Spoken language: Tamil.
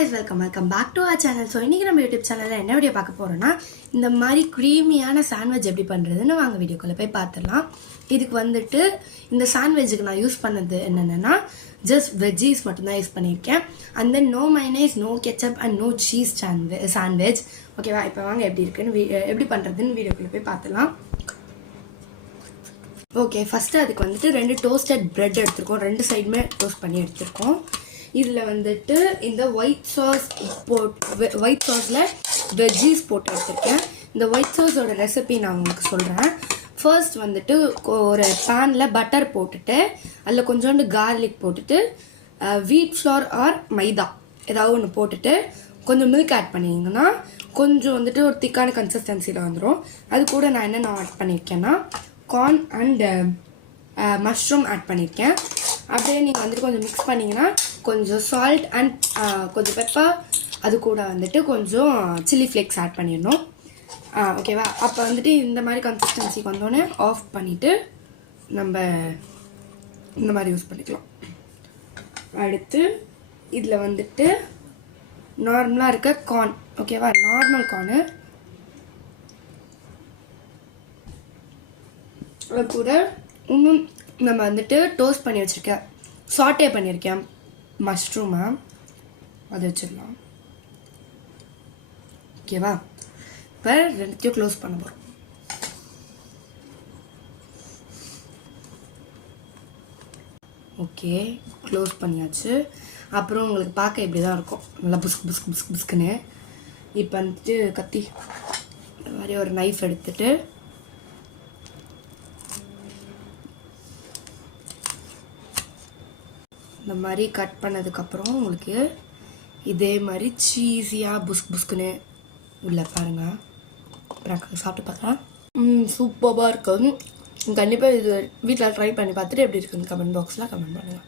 guys, welcome back to our channel. So இன்னைக்கு நம்ம YouTube சேனல்ல என்ன வீடியோ பார்க்க போறோம்னா இந்த மாதிரி க்ரீமியான சாண்ட்விச் எப்படி பண்றதுன்னு வாங்க வீடியோக்குள்ள போய் பார்த்துடலாம். இதுக்கு வந்துட்டு இந்த சாண்ட்விச்சுக்கு நான் யூஸ் பண்ணது என்னன்னா just veggies மட்டும் தான் யூஸ் பண்ணிருக்கேன். And then no mayonnaise, no ketchup and no cheese sandwich. ஓகேவா? இப்போ வாங்க எப்படி பண்றதுன்னு வீடியோக்குள்ள போய் பார்த்துடலாம். ஓகே, ஃபர்ஸ்ட் அதுக்கு வந்துட்டு 2 டோஸ்டட் பிரெட் எடுத்துருக்கோம். 2 சைடுமே டோஸ்ட் பண்ணி எடுத்துருக்கோம். இதில் வந்துட்டு இந்த ஒயிட் சாஸில் வெஜ்ஜீஸ் போட்டு எடுத்துருக்கேன். இந்த ஒயிட் சாஸோட ரெசிபி நான் உங்களுக்கு சொல்கிறேன். ஃபர்ஸ்ட் வந்துட்டு ஒரு பேனில் பட்டர் போட்டுட்டு அதில் கொஞ்சோண்டு கார்லிக் போட்டுட்டு வீட் ஃப்ளார் ஆர் மைதா ஏதாவது ஒன்று போட்டுட்டு கொஞ்சம் மில்க் ஆட் பண்ணிங்கன்னா கொஞ்சம் வந்துட்டு ஒரு திக்கான கன்சிஸ்டன்சியில் வந்துடும். அது கூட நான் என்னென்ன ஆட் பண்ணியிருக்கேன்னா கார்ன் அண்ட் மஷ்ரூம் ஆட் பண்ணியிருக்கேன். அப்படியே நீங்கள் வந்துட்டு கொஞ்சம் மிக்ஸ் பண்ணிங்கன்னா கொஞ்சம் சால்ட் அண்ட் கொஞ்சம் பெப்பர், அது கூட வந்துட்டு கொஞ்சம் சில்லி ஃப்ளேக்ஸ் ஆட் பண்ணிடணும். ஓகேவா? அப்போ வந்துட்டு இந்த மாதிரி கன்சிஸ்டன்சிக்கு வந்தோடனே ஆஃப் பண்ணிவிட்டு நம்ம இந்த மாதிரி யூஸ் பண்ணிக்கலாம். அடுத்து இதில் வந்துட்டு நார்மலாக இருக்க கார்ன், ஓகேவா? நார்மல் கார்னு அது கூட இன்னும் நம்ம வந்துட்டு டோஸ்ட் பண்ணி வச்சுருக்கேன், சாட்டே பண்ணியிருக்கேன் மஷ்ரூமை, அது வச்சிடலாம். ஓகேவா? இப்போ ரெண்டுத்தையும் க்ளோஸ் பண்ண போகிறோம். ஓகே, க்ளோஸ் பண்ணியாச்சு. அப்புறம் உங்களுக்கு பார்க்க இப்படி தான் இருக்கும், நல்லா புஸ்குன்னு. இப்போ வந்துட்டு கத்தி இந்த மாதிரி ஒரு நைஃப் எடுத்துட்டு இந்த மாதிரி கட் பண்ணதுக்கப்புறம் உங்களுக்கு இதே மாதிரி சீஸியாக புஸ்குன்னு உள்ள பாருங்க. அப்புறம் சாப்பிட்டு பார்த்தா சூப்பராக இருக்கும். கண்டிப்பாக இது வீட்டில் ட்ரை பண்ணி பார்த்துட்டு எப்படி இருக்குன்னு கமெண்ட் பாக்ஸில் கமெண்ட் பண்ணுங்கள்.